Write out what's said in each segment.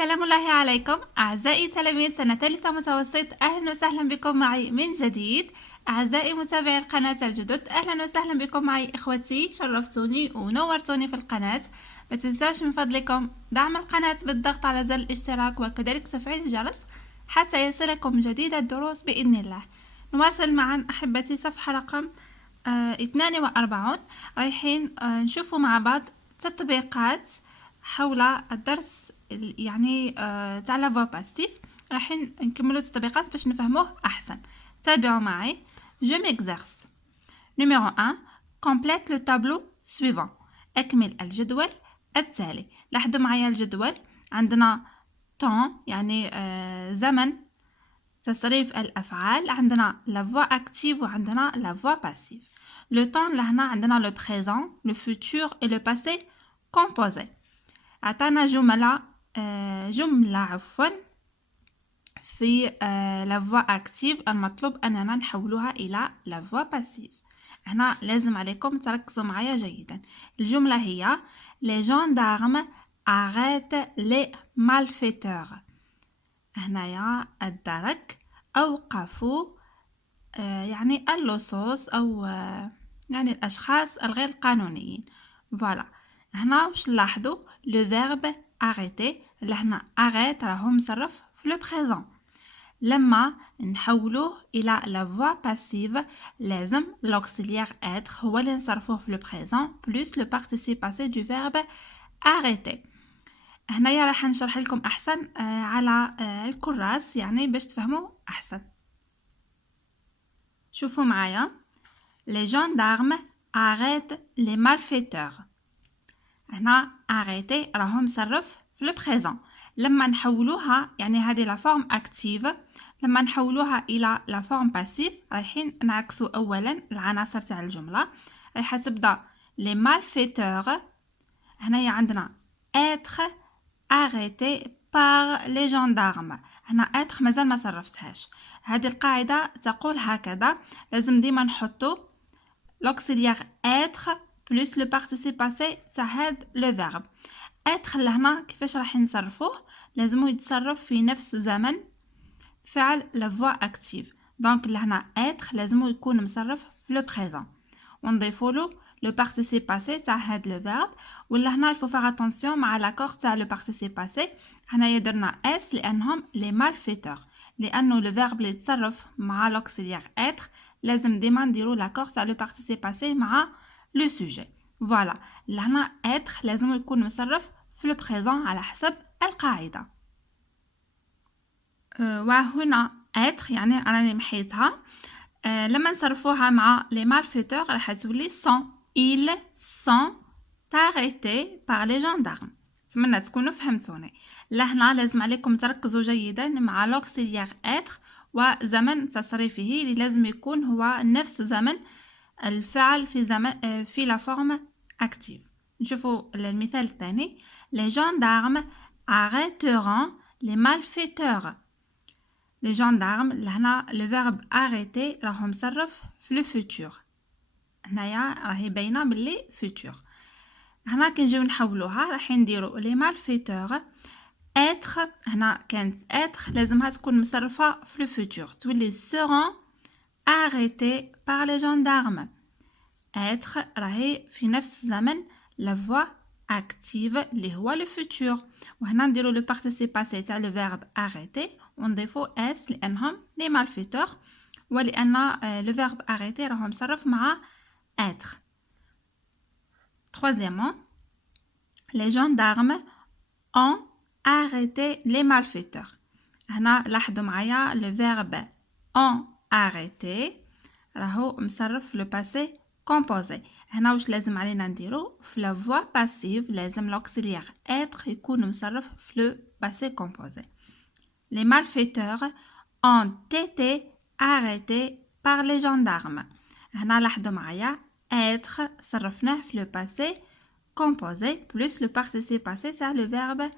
سلام الله عليكم أعزائي تلاميذ سنة ثالثة متوسط. أهلا وسهلا بكم معي من جديد. أعزائي متابعي القناة الجدد، أهلا وسهلا بكم معي إخوتي، شرفتوني ونورتوني في القناة. ما تنسوش من فضلكم دعم القناة بالضغط على زر الاشتراك وكذلك تفعيل الجرس حتى يصلكم جديد الدروس بإذن الله. نواصل معا أحبتي صفحة رقم 42. رايحين نشوفوا مع بعض تطبيقات حول الدرس يعني تاع لا فوا باسيف. رايحين نكملوا التطبيقات باش نفهموه احسن. تابعوا معي. جو ميكزارس. نيميرو 1 كومبليت لو تابلو سويفون. اكمل الجدول التالي. لاحظوا معايا الجدول عندنا طون يعني زمن تصريف الافعال، عندنا لا فوا اكتيف وعندنا لا فوا باسيف. لو طون لهنا عندنا لو بريزون لو فوتور اي لو باسي كومبوزي. عطانا جملة عفوا في لا فوا اكتيف، المطلوب اننا نحولوها الى لا فوا باسيف. هنا لازم عليكم تركزوا معايا جيدا. الجملة هي les gendarmes arrêtent les malfaiteurs. هنايا الدرك اوقفوا يعني اللصوص او يعني الاشخاص الغير قانونيين. فوالا هنا واش نلاحظوا لو فيرب arrêter اللي هنا arrête راهو مصرف في لو بريزون. لما نحولوه الى لا فوا باسيف لازم لوكسيليير être هو اللي نصرفوه في لو بريزون بلس لو بارتيسيب باسي دو فيرب arrêter. هنايا راح نشرح لكم احسن على الكراس يعني باش تفهموا احسن. شوفوا معايا les gendarmes arrêtent les malfaiteurs. هنا arrêter راهو مصرف في لو بريزون. لما نحولوها يعني هذه لا فورم اكتيف، لما نحولوها الى لا فورم باسيف رايحين نعكسوا اولا العناصر تاع الجمله. رايحه تبدا les malfaiteurs. هنايا عندنا être arrêté par les gendarmes. هنا être مازال ما صرفتهاش. هذه القاعده تقول هكذا، لازم ديما نحطو l'auxiliaire être plus le participe passé تاع هاد لو فيرب. être لهنا كيفاش راح نصرفوه؟ لازم يتصرف في نفس زمن فعل لا فوا اكتيف. دونك لهنا être لازم يكون مصرف في لو بريزون ونضيفوا له لو participe passé تاع هاد لو فيرب. ولا هنا الفو فار اتونسيون مع لاكور تاع لو participe passé. هنايا درنا اس لانهم لي مالفيتور، لانه لو فيرب اللي يتصرف مع لوكسيليير être لازم ديما نديرو لاكور تاع لو participe passé مع لو سوجي. فوالا لهنا être لازم يكون مصرف في لو بريزون على حسب القاعده. وهنا être يعني راني محيتها. لما نصرفوها مع لي مالفيتور راح تولي sont. ils sont arrêtés par les gendarmes. اتمنى تكونوا فهمتوني. لهنا لازم عليكم تركزوا جيدا مع لوكسيليير être وزمن تصريفه اللي لازم يكون هو نفس زمن الفعل في زمن في لا فورم اكتيف. نشوفوا المثال الثاني. les gendarmes arrêteront les malfaiteurs. les gendarmes لهنا لو فيرب arrêter راهو مصرف في لو فوتور. هنايا راهي باينه باللي فوتور. هنا كنجيو نحولوها راح نديرو لي مالفيتور. être هنا كانت être لازمها تكون مصرفه في لو فوتور تولي seront arrêtés par les gendarmes. être راهي في نفس زمن لا فوا اكتيف اللي هو لو فوتور. وهنا نديرو لو بارتيسيب باسي تاع لو فيرب arrêter ونضيفو اس لانهم لي مالفيتور ولان لو فيرب arrêter راهو مصرف مع être. Troisièmement, les gendarmes ont arrêté les malfaiteurs. هنا لاحظوا معايا le verbe ont arrêté راهو مصرف le passé composé. هنا واش لازم علينا نديرو في la voix passive لازم l'auxiliaire être يكون مصرف في le passé composé. Les malfaiteurs ont été arrêtés par les gendarmes. هنا لاحظوا معايا être صرفناه في le passé composé plus le participe passé c'est le verbe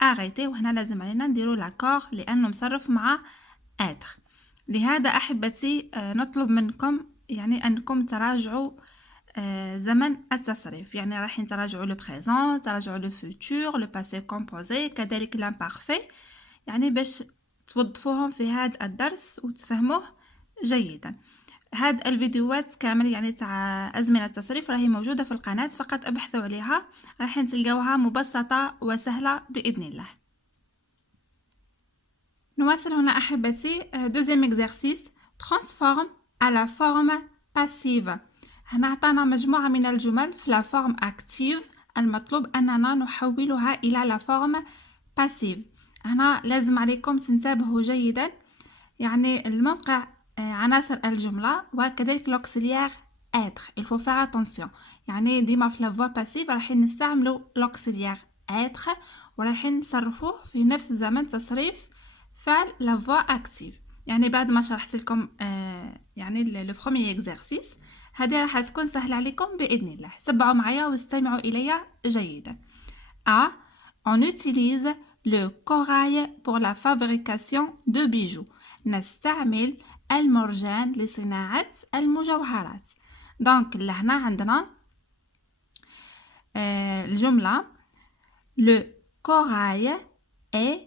arrêter. وهنا لازم علينا نديرو لاكور لانه مصرف مع être. لهذا احبتي نطلب منكم يعني انكم تراجعوا زمن التصريف، يعني رايحين تراجعوا لو بريزون، تراجعوا لو فوتور، لو باسي كومبوزي، كذلك لامبارفي، يعني باش توظفوهم في هذا الدرس وتفهموه جيدا. هاد الفيديوهات كامل يعني تاع أزمنة التصريف راهي موجودة في القناة، فقط ابحثوا عليها رايحين تلقاوها مبسطة وسهلة بإذن الله. نواصل هنا أحبتي. دوزيام exercice transforme à la forme passive. هنا عطانا مجموعة من الجمل في لا فورم اكتيف، المطلوب أننا نحولها إلى لا فورم باسيف. هنا لازم عليكم تنتبهوا جيدا، يعني الموقع عناصر الجملة وكذلك l'auxiliaire être. il faut faire attention، يعني ديما في لا فوا باسيف رايحين نستعملوا l'auxiliaire être ورايحين نصرفوه في نفس زمن تصريف فعل لا فوا اكتيف. يعني بعد ما شرحت لكم يعني لو بروميير اكزرسيس، هذه راح تكون سهله عليكم باذن الله. تبعوا معايا واستمعوا الي جيدا. A. On utilise le corail pour la fabrication de bijoux. نستعمل المرجان لصناعة المجوهرات. دونك لهنا عندنا الجملة le corail est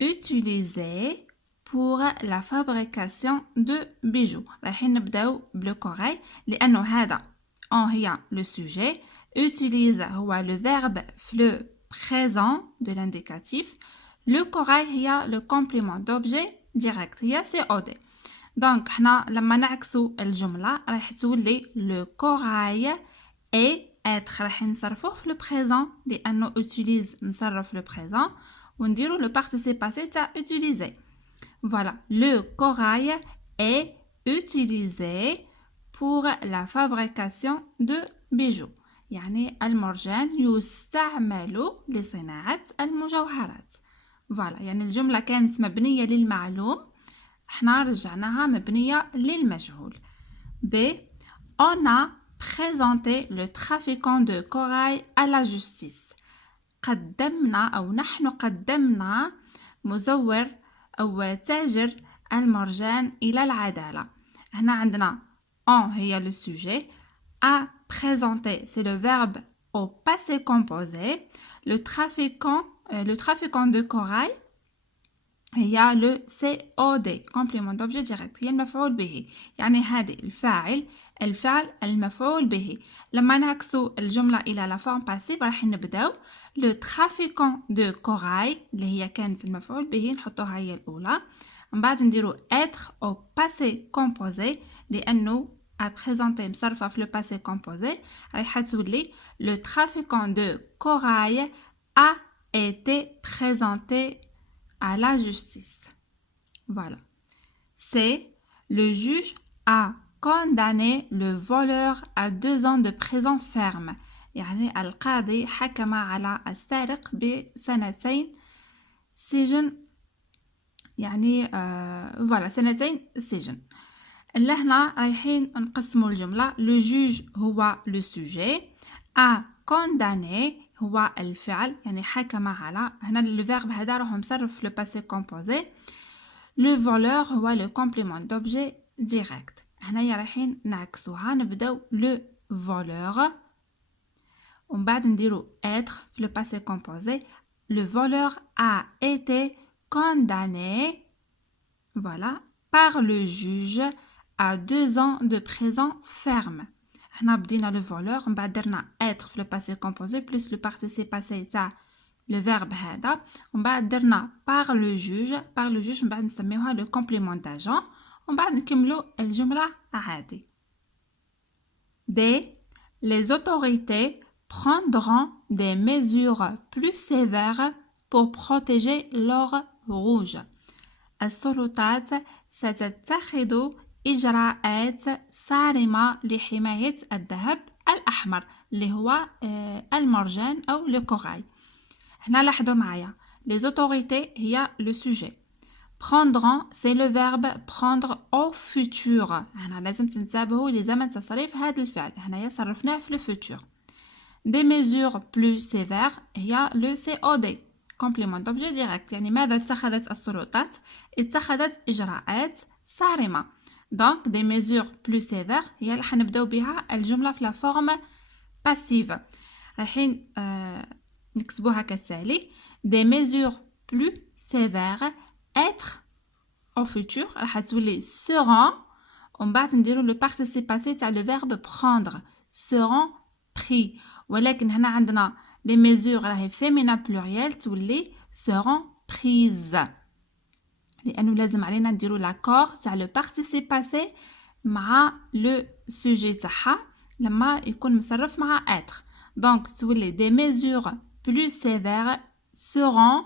utilisé pour la fabrication de bijoux. رايحين نبداو بلو كوراي لانه هذا en هي le sujet، utilise هو le verbe في le présent de l'indicatif، le corail هي le complément d'objet direct هي COD. دونك حنا لما نعكسو الجملة راح تولي le corail et être راح نصرفوه في le présent لانه utilise نصرف le présent ونديرو le participe passé تاع utiliser. Voilà, le corail est utilisé pour la fabrication de bijoux. يعني المرجان يستعمل لصناعة المجوهرات. Voilà, يعني الجملة كانت مبنية للمعلوم، احنا رجعناها مبنية للمجهول. B. On a présenté le trafiquant de corail à la justice. قدمنا أو نحن قدمنا مزور أو تاجر المرجان إلى العدالة. هنا عندنا on هي le sujet، à présenter c'est le verbe au passé composé، le trafiquant de corail هي le COD complément d'objet direct هي المفعول به، يعني هذه الفعل المفعول به. لما نعكسو الجملة إلى لا فورم باسيف راح نبداو le trafiquant de corail اللي هي كانت المفعول به نحطوها هي الأولى، من بعد نديرو être au passé composé لأنه à présenter مصرفة في le passé composé راح تولي le trafiquant de corail a été présenté à la justice. Voilà. C'est le juge a condamné le voleur à 2 ans de prison ferme. يعني القاضي حكم على السارق ب2 سجن، يعني voilà 2 سجن. لهنا رايحين نقسموا الجملة. le juge هو le sujet، a condamné هو الفعل يعني حكم على، هنا الفيرب هذا راح مصرف في le passé composé، le voleur هو le complément d'objet direct. هنايا رايحين نعكسوها، نبداو le voleur ومن بعد نديرو être في le passé composé، le voleur a été condamné voilà par le juge à 2 ans de prison ferme. هنا بدينا le voleur، من بعد درنا être في le passé composé plus le participe passé تاع le verbe هذا، ومن بعد درنا par le juge من بعد نسميوها le complément d'agent، ومن بعد نكملو الجملة عادي. D. Les autorités prendront des mesures plus sévères pour protéger l'or rouge. السلطات ستتخذ إجراءات صارمة لحماية الذهب الأحمر اللي هو المرجان أو le corail. هنا لاحظوا معايا les autorités هي le sujet، prendront c'est le verbe prendre au futur. هنا لازم تنتبهوا لزمن تصريف هذا الفعل، هنايا صرفناه في le futur. des mesures plus sévères هي le COD complément d'objet direct، يعني ماذا اتخذت السلطات؟ اتخذت إجراءات صارمة. Donc des mesures plus sévères هي اللي حنبداو بها الجملة في la forme passive. رايحين نكتبوها كالتالي: des mesures plus sévères être au futur راح تولي seront ومن بعد نديرو le participe passé تاع le verbe prendre seront pris. ولكن هنا عندنا les mesures راهي féminin pluriel تولي seront prises لأنه لازم علينا نديرو l'accord تاع le participe passé مع le sujet تاعها لما يكون مصرف مع être. Donc تولي des mesures plus sévères seront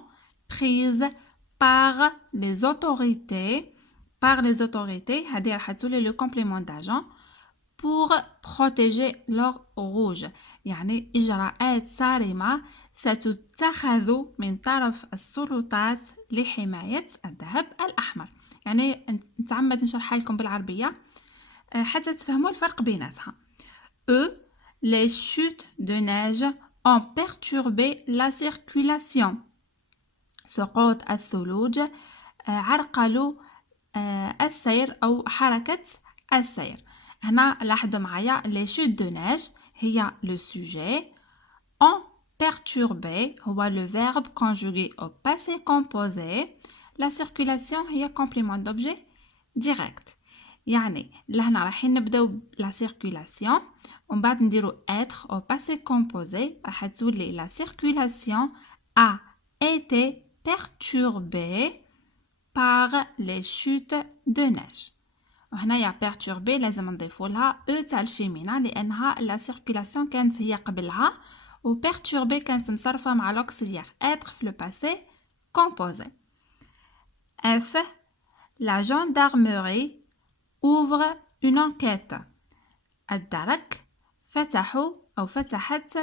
prises par les autorités. هذه راح تولي le complément d'agent pour protéger l'or rouge. يعني إجراءات صارمة ستتخذ من طرف السلطات لحماية الذهب الأحمر. يعني نتعمد نشرحها لكم بالعربية حتى تفهموا الفرق بيناتها. Eux, les chutes de neige ont perturbé la circulation. سقوط الثلوج عرقلوا السير أو حركة السير. هنا لاحظوا معايا les chutes de neige هي le sujet. ont perturbé هو le verbe conjugué au passé composé. La circulation هي complément d'objet direct. يعني لهنا رايحين نبداو la circulation ومن بعد نديرو être au passé composé راح تولي la circulation a été perturbée par les chutes de neige. وهنا يا perturbé لازم نضيفو لها او تاع الفيمينا لانها la circulation كانت هي قبلها و perturbé كانت مصرفة مع l'auxiliaire être في le passé composé. F. La gendarmerie ouvre une enquête. الدرك فتحوا أو فتحت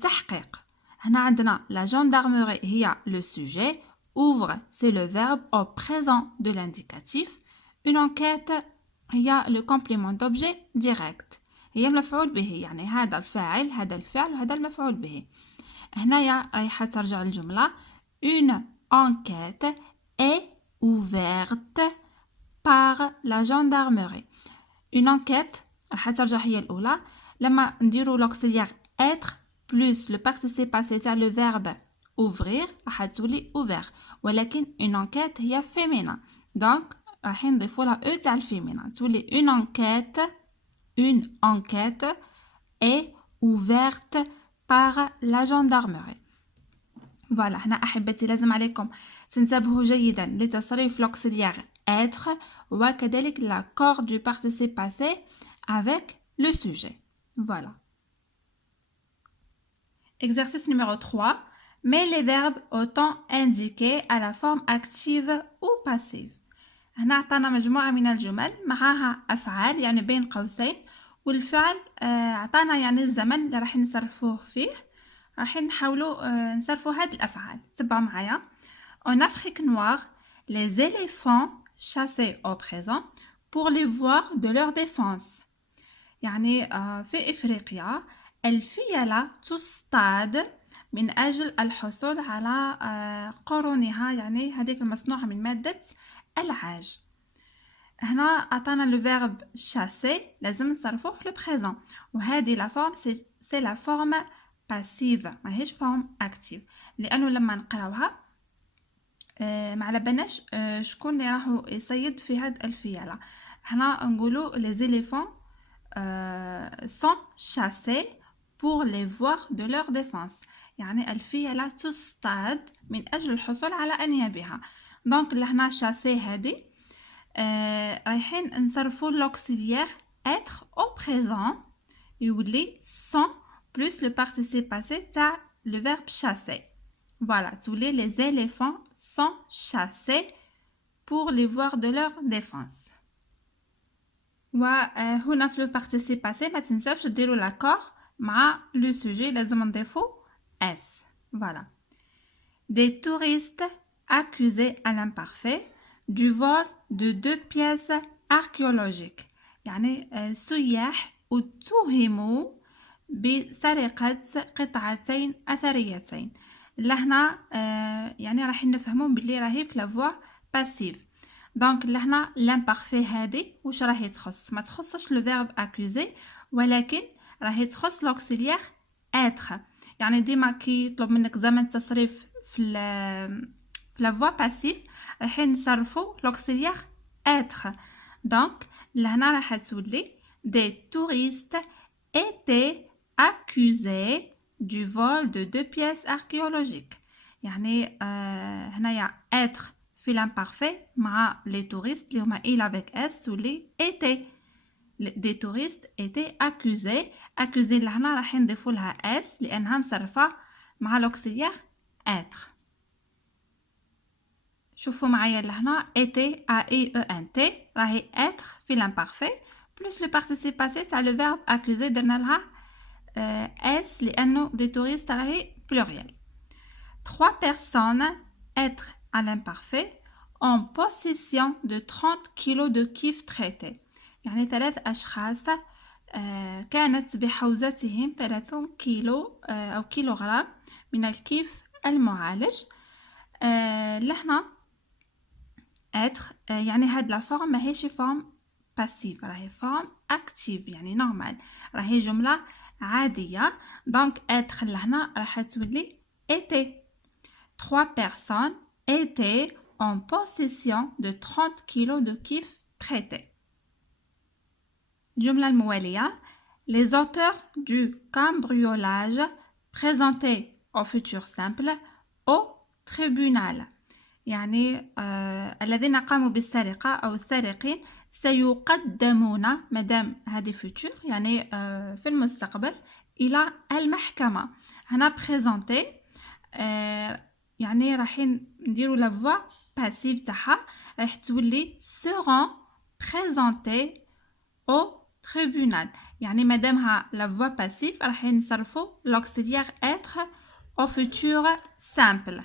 تحقيق. هنا عندنا la gendarmerie هي le sujet. Ouvre c'est le verbe au présent de l'indicatif. Une enquête هي le complément d'objet direct. هي المفعول به يعني هذا الفاعل هذا الفعل وهذا المفعول به. هنايا رايحة ترجع الجملة Une enquête est ouverte par la gendarmerie. Une enquête راح ترجع هي الأولى لما نديرو l'auxiliaire être plus le participe passé تاع le verbe ouvrir راح تولي ouvert ولكن une enquête هي féminin donc راح نضيفو لها او تاع الفيمينا تولي une enquête est ouverte par la gendarmerie. فوالا هنا أحبتي لازم عليكم تنتبهوا جيدا لتصريف l'auxiliaire être وكذلك l'accord du participe passé avec le sujet. Voilà. Exercice numéro 3. Mets les verbes au temps indiqué à la forme active ou passive. هنا عطانا مجموعة من الجمل معها أفعال يعني بين قوسين والفعل عطانا يعني الزمن اللي راح نصرفوه فيه راح نحاولوا نصرفوا هاد الأفعال. تبعوا معايا. En Afrique noire, les éléphants chassaient au présent pour les voir de leur défense. يعني في إفريقيا الفيلة تصطاد من أجل الحصول على قرونها يعني هذيك المصنوعة من مادة العاج. هنا أعطانا le verbe chasser لازم نصرفوه في le présent وهذه la forme c'est la forme passive ماهيش forme active لأنه لما نقراوها ما على بالناش شكون اللي راهو يصيد في هاد الفيلة. هنا نقولوا les éléphants sont chassés pour les voir de leur défense يعني الفيلة تصطاد من أجل الحصول على أنيابها. دونك لهنا chasser هذه رايحين نصرفوا l'auxiliaire être au présent يولي sont plus le participe passé تاع le verbe chasser. Voilà, tous les éléphants sont chassés pour les voir de leur défense. وهنا في le participe passé ما تنساوش ديروا l'accord مع le sujet لازم نضيفوا s. Voilà. Des touristes accusés à l'imparfait du vol de 2 pièces archéologiques. يعني سياح اتهموا بسرقة قطعتين أثريتين. لهنا يعني راح نفهمون باللي راهي في لافوا باسيف. دونك لهنا l'imparfait هذه واش راهي تخص؟ ما تخصش لو فيرب accuser ولكن راهي تخص l'auxiliaire être. يعني ديما كي يطلب منك زمن تصريف في لا فوا باسيف راح نصرفوا l'auxiliaire être. دونك لهنا راح تولي des touristes étaient accusés du vol de 2 pièces archéologiques. يعني هنايا être في l'imparfait مع les touristes اللي هما il avec s تولي étaient. des touristes étaient accusés لهنا راح نضيفوا لها s لانها مصرفه مع l'auxiliaire être. شوفوا معايا لهنا était a e e n t راهي être في l'imparfait plus le participe passé تاع le verbe accuser درنا لها s لانه des touristes راهي pluriel. 3 personnes être à l'imparfait en possession de 30 kilos de kiff traité. يعني 3 أشخاص كانت بحوزتهم 30 كيلو أو كيلوغرام من الكيف المعالج. لهنا être يعني هاد لا فورم ماهيش فورم باسيف راهي فورم اكتيف يعني نورمال راهي جملة عادية. دونك être لهنا راح تولي était. 3 personnes étaient en possession de 30 kilos de kiff traité. جملة الموالية les auteurs du cambriolage présentés au futur simple au tribunal. يعني الذين قاموا بالسرقة أو السارقين سيقدمون مادام هذه futur يعني في المستقبل إلى المحكمة. هنا présenter يعني راح نديروا لا فوا باسيف تاعها راح تولي seront présentés au tribunal. يعني مادامها لا فوا باسيف راح نصرفوا l'auxiliaire être au futur simple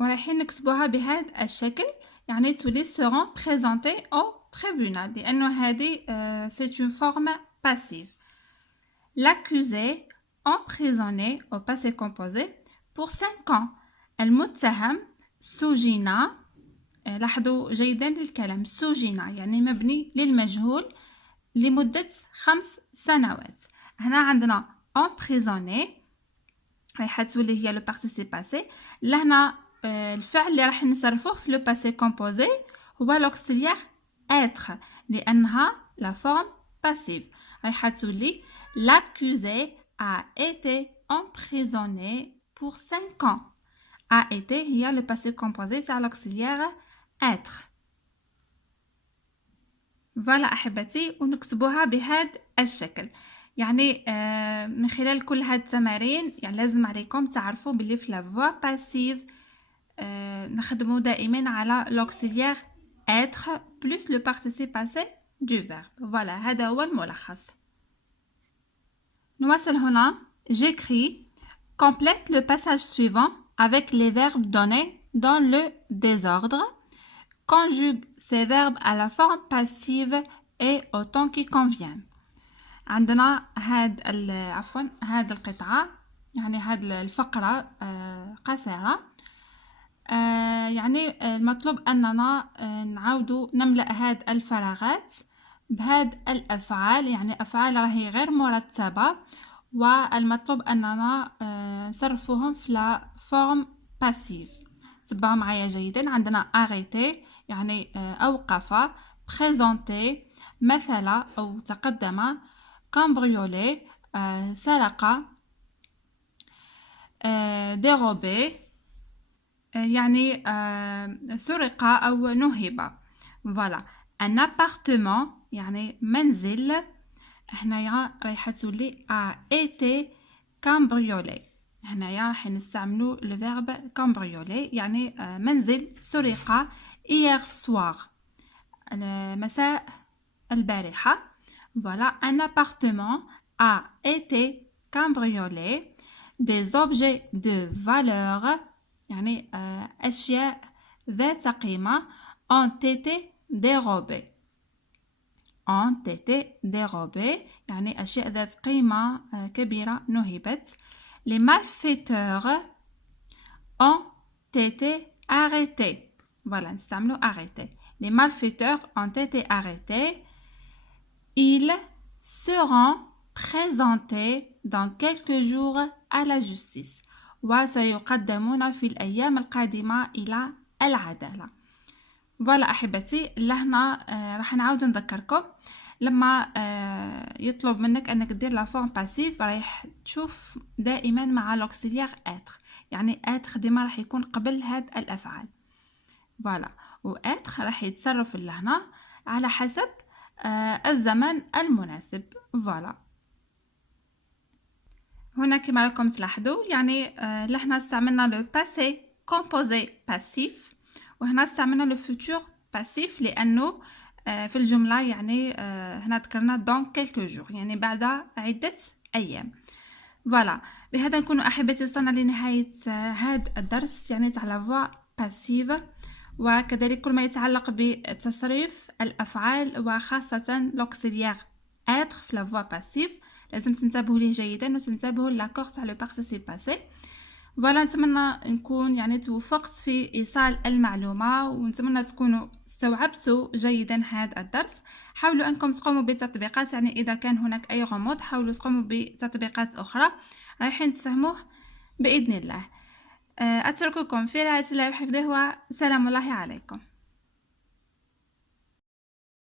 وراح نكتبوها بهذا الشكل يعني تولي seront présentés au tribunal لأنه هذه c'est une forme passive. L'accusé emprisonné au passé composé pour 5 ans. المتهم سجن لاحظوا جيدا الكلام سجن يعني مبني للمجهول لمدة 5 سنوات. هنا عندنا emprisonné راح تولي هي le participe passé. لهنا الفعل اللي راح نصرفوه في le passé composé هو l'auxiliaire être لأنها la forme passive. راح تولي l'accusé a été emprisonné pour 5 ans. A été هي le passé composé تاع l'auxiliaire être. فوالا أحبتي ونكتبوها بهذا الشكل. يعني من خلال كل هاد التمارين يعني لازم عليكم تعرفوا باللي في لا فوا باسيف نخدموا دائما على l'auxiliaire être plus le participe passé du verbe. فوالا هذا هو الملخص. نواصل هنا. J'écris. Complète le passage suivant avec les verbes donnés dans le désordre. Conjugue ces verbes à la forme passive et au temps qui convient. عندنا هاد القطعة يعني هاد الفقرة قصيرة يعني المطلوب أننا نعاودوا نملأ هاد الفراغات بهاد الأفعال يعني أفعال راهي غير مرتبة والمطلوب أننا نصرفوهم في لا فورم باسيف. تبعوا معايا جيدا. عندنا arrêter يعني أوقف présenter مثل أو تقدم cambrioler سرق dérober يعني سرق أو نهب. فوالا un appartement يعني منزل هنايا رايحة تولي a été cambriolé. هنايا راح نستعملوا le verbe cambrioler يعني منزل سرق hier soir مساء البارحة. Voilà, un appartement a été cambriolé. Des objets de valeur يعني أشياء ذات قيمة ont été dérobés. ont été dérobés يعني أشياء ذات قيمة كبيرة نهبت. Les malfaiteurs ont été arrêtés. فوالا نستعملو arrêter. Les malfaiteurs ont été arrêtés. Ils seront présentés dans quelques jours à la justice. وسيقدمون في الأيام القادمة إلى العدالة. فوالا أحبتي، لهنا راح نعاود نذكركم لما يطلب منك أنك تدير لا فورم باسيف رايح تشوف دائما مع لوكسيليير être، يعني être ديما راح يكون قبل هاد الأفعال. فوالا، و être راح يتصرف لهنا على حسب الزمن المناسب. فوالا، هنا كما راكم تلاحظوا يعني لهنا استعملنا لو باسي كومبوزي باسيف، وهنا استعملنا لو فوتور باسيف لانه في الجمله يعني هنا ذكرنا دون كيلكو جور، يعني بعد عده ايام. فوالا، بهذا نكون احبتي وصلنا لنهايه هذا الدرس يعني تاع لا فوا باسيف، وكذلك كل ما يتعلق بتصريف الافعال وخاصه لوكسيليير être في لا فوا باسيف لازم تنتبهوا ليه جيدا وتنتبهوا لاكور تاع لو بارتيسيب باسي. فوالا، نتمنى نكون يعني توفقت في ايصال المعلومه، ونتمنى تكونوا استوعبتوا جيدا هذا الدرس. حاولوا انكم تقوموا بالتطبيقات، يعني اذا كان هناك اي غموض حاولوا تقوموا بتطبيقات اخرى رايحين تفهموه باذن الله. اترككم في رعايه الله وحفظه، وسلام الله عليكم.